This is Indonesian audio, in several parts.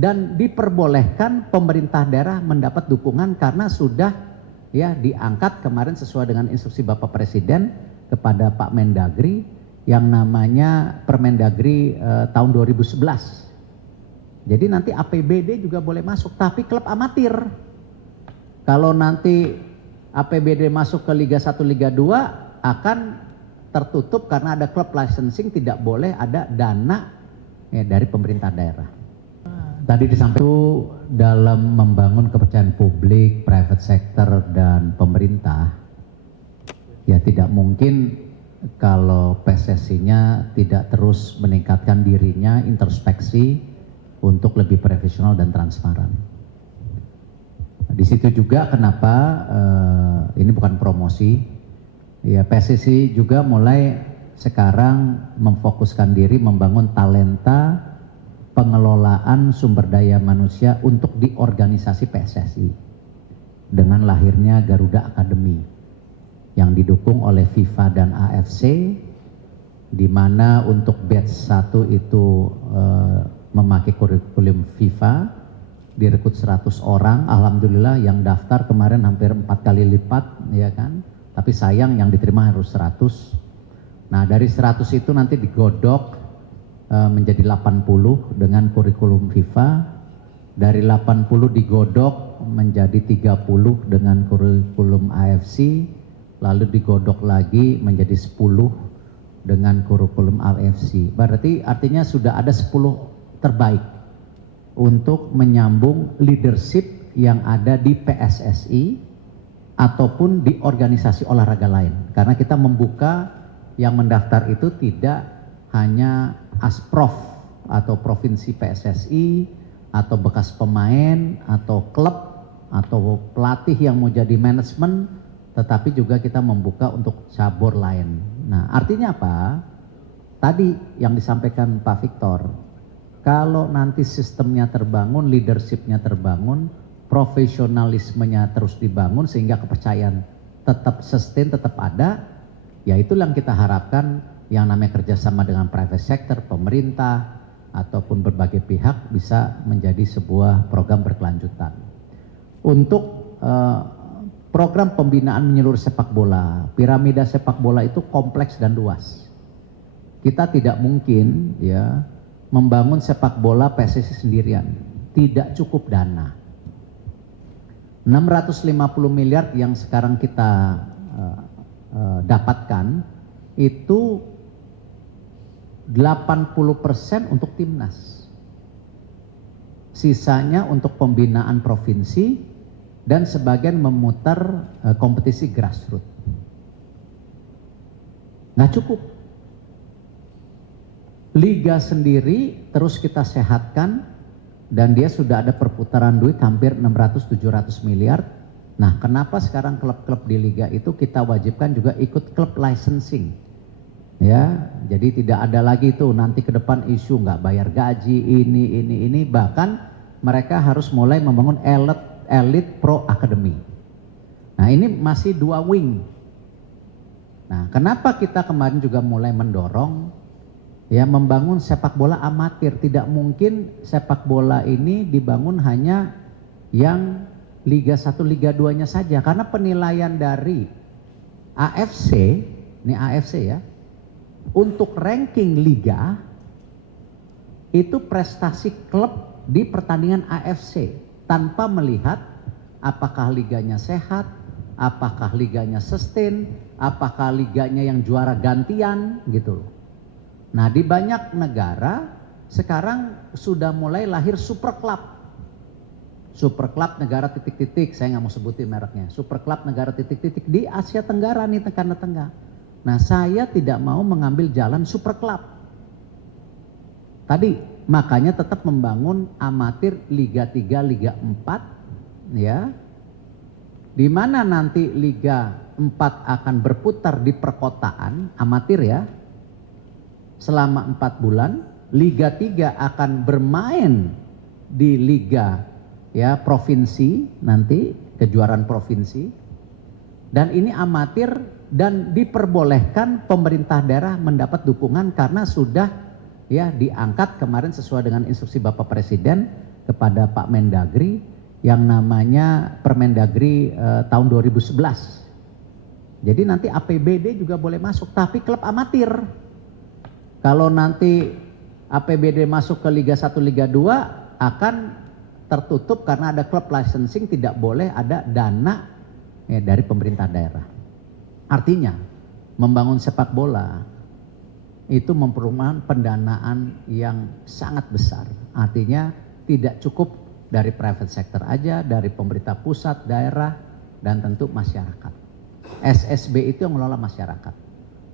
dan diperbolehkan pemerintah daerah mendapat dukungan karena sudah ya diangkat kemarin sesuai dengan instruksi Bapak Presiden kepada Pak Mendagri yang namanya Permendagri tahun 2011. Jadi nanti APBD juga boleh masuk, tapi klub amatir. Kalau nanti APBD masuk ke Liga 1, Liga 2 akan tertutup karena ada klub licensing, tidak boleh ada dana ya, dari pemerintah daerah. Tadi disampaikan dalam membangun kepercayaan publik, private sector dan pemerintah, ya tidak mungkin kalau PSSI-nya tidak terus meningkatkan dirinya, introspeksi untuk lebih profesional dan transparan. Di situ juga kenapa ini bukan promosi, ya PSSI juga mulai sekarang memfokuskan diri membangun talenta pengelolaan sumber daya manusia untuk di organisasi PSSI dengan lahirnya Garuda Academy yang didukung oleh FIFA dan AFC, di mana untuk batch 1 itu memakai kurikulum FIFA, direkrut 100 orang, alhamdulillah yang daftar kemarin hampir 4 kali lipat ya kan, tapi sayang yang diterima harus 100. Nah dari 100 itu nanti digodok menjadi 80 dengan kurikulum FIFA, dari 80 digodok menjadi 30 dengan kurikulum AFC, lalu digodok lagi menjadi 10 dengan kurikulum AFC. Berarti artinya sudah ada 10 terbaik untuk menyambung leadership yang ada di PSSI ataupun di organisasi olahraga lain. Karena kita membuka yang mendaftar itu tidak hanya Asprof atau provinsi PSSI atau bekas pemain atau klub atau pelatih yang mau jadi manajemen, tetapi juga kita membuka untuk cabur lain. Nah artinya apa? Tadi yang disampaikan Pak Victor, kalau nanti sistemnya terbangun, leadershipnya terbangun, profesionalismenya terus dibangun sehingga kepercayaan tetap sustain, tetap ada, ya itu yang kita harapkan, yang namanya kerjasama dengan private sector, pemerintah, ataupun berbagai pihak bisa menjadi sebuah program berkelanjutan. Untuk program pembinaan menyeluruh sepak bola, piramida sepak bola itu kompleks dan luas. Kita tidak mungkin ya membangun sepak bola PSSI sendirian, tidak cukup dana. 650 miliar yang sekarang kita dapatkan itu 80% untuk timnas, sisanya untuk pembinaan provinsi dan sebagian memutar kompetisi grassroots. Nggak cukup. Liga sendiri terus kita sehatkan dan dia sudah ada perputaran duit hampir 600-700 miliar. Nah kenapa sekarang klub-klub di liga itu kita wajibkan juga ikut klub licensing? Ya, jadi tidak ada lagi tuh nanti ke depan isu nggak bayar gaji ini, bahkan mereka harus mulai membangun elite pro academy. Nah ini masih 2 wing. Nah kenapa kita kemarin juga mulai mendorong ya membangun sepak bola amatir? Tidak mungkin sepak bola ini dibangun hanya yang Liga 1, Liga 2-nya saja, karena penilaian dari AFC, ini AFC ya, untuk ranking liga itu prestasi klub di pertandingan AFC tanpa melihat apakah liganya sehat, apakah liganya sustain, apakah liganya yang juara gantian gitu. Nah di banyak negara sekarang sudah mulai lahir super club. Super club negara titik-titik, saya nggak mau sebutin mereknya. Super club negara titik-titik di Asia Tenggara nih, Tengah. Nah saya tidak mau mengambil jalan super club. Tadi makanya tetap membangun amatir Liga 3, Liga 4 ya. Di mana nanti Liga 4 akan berputar di perkotaan amatir ya. Selama 4 bulan, Liga 3 akan bermain di Liga ya provinsi nanti, kejuaraan provinsi. Dan ini amatir dan diperbolehkan pemerintah daerah mendapat dukungan karena sudah ya diangkat kemarin sesuai dengan instruksi Bapak Presiden kepada Pak Mendagri yang namanya Permendagri tahun 2011. Jadi nanti APBD juga boleh masuk, tapi klub amatir. Kalau nanti APBD masuk ke Liga 1, Liga 2 akan tertutup karena ada klub licensing, tidak boleh ada dana dari pemerintah daerah. Artinya membangun sepak bola itu memerlukan pendanaan yang sangat besar. Artinya tidak cukup dari private sector aja, dari pemerintah pusat, daerah, dan tentu masyarakat. SSB itu yang mengelola masyarakat.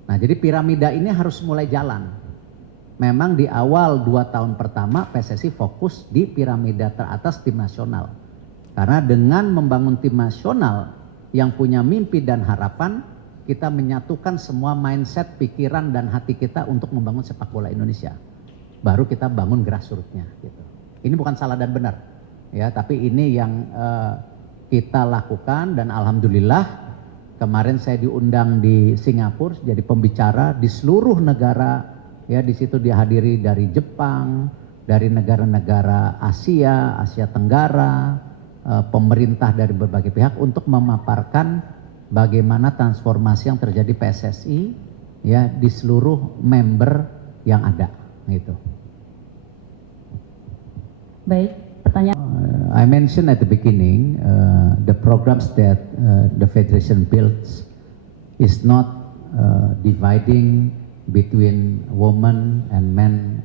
Nah, jadi piramida ini harus mulai jalan. Memang di awal 2 tahun pertama PSSI fokus di piramida teratas tim nasional. Karena dengan membangun tim nasional yang punya mimpi dan harapan, kita menyatukan semua mindset, pikiran, dan hati kita untuk membangun sepak bola Indonesia. Baru kita bangun grassroots-nya. Gitu. Ini bukan salah dan benar, ya, tapi ini yang kita lakukan, dan alhamdulillah kemarin saya diundang di Singapura jadi pembicara di seluruh negara, ya, di situ dihadiri dari Jepang, dari negara-negara Asia, Asia Tenggara, pemerintah dari berbagai pihak untuk memaparkan bagaimana transformasi yang terjadi PSSI, ya, di seluruh member yang ada, gitu. Baik, pertanyaan. I mentioned at the beginning the programs that the Federation builds is not dividing between women and men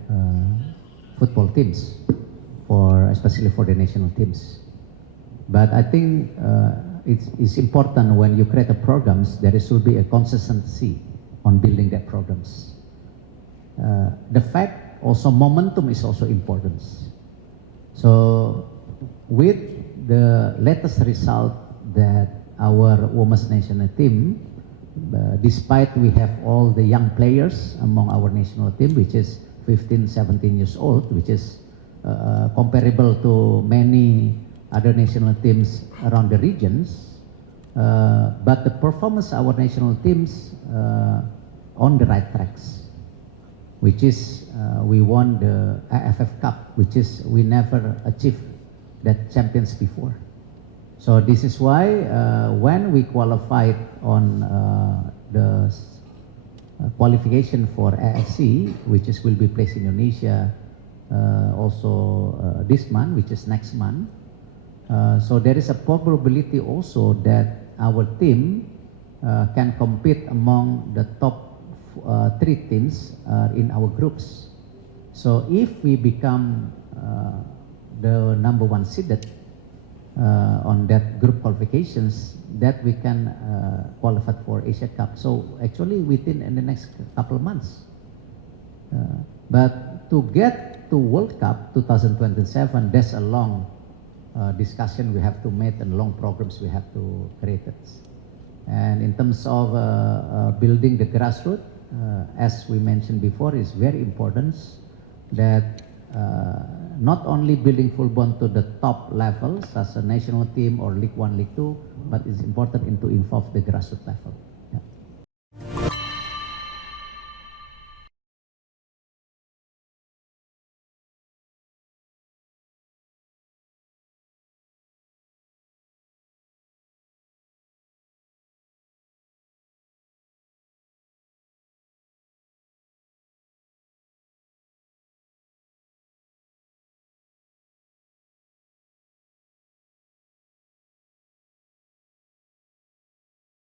football teams, especially for the national teams. But I think it's important when you create a programs, there should be a consistency on building that programs. The fact also momentum is also important. So with the latest result that our women's national team, despite we have all the young players among our national team, which is 15, 17 years old, which is comparable to many other national teams around the regions, but the performance of our national teams on the right tracks, which is we won the AFF Cup, which is we never achieved that champions before. So this is why when we qualified on the qualification for AFC, which will be placed in Indonesia also this month, which is next month. So there is a probability also that our team can compete among the top 3 teams in our groups. So if we become the number 1 seeded on that group qualifications, that we can qualify for Asia Cup. So actually within in the next couple of months. But to get to World Cup 2027, there's a long discussion we have to make and long programs we have to create it. And in terms of building the grassroots, as we mentioned before, is very important that not only building football to the top levels as a national team or League 1, League 2, but it's important to involve the grassroots level.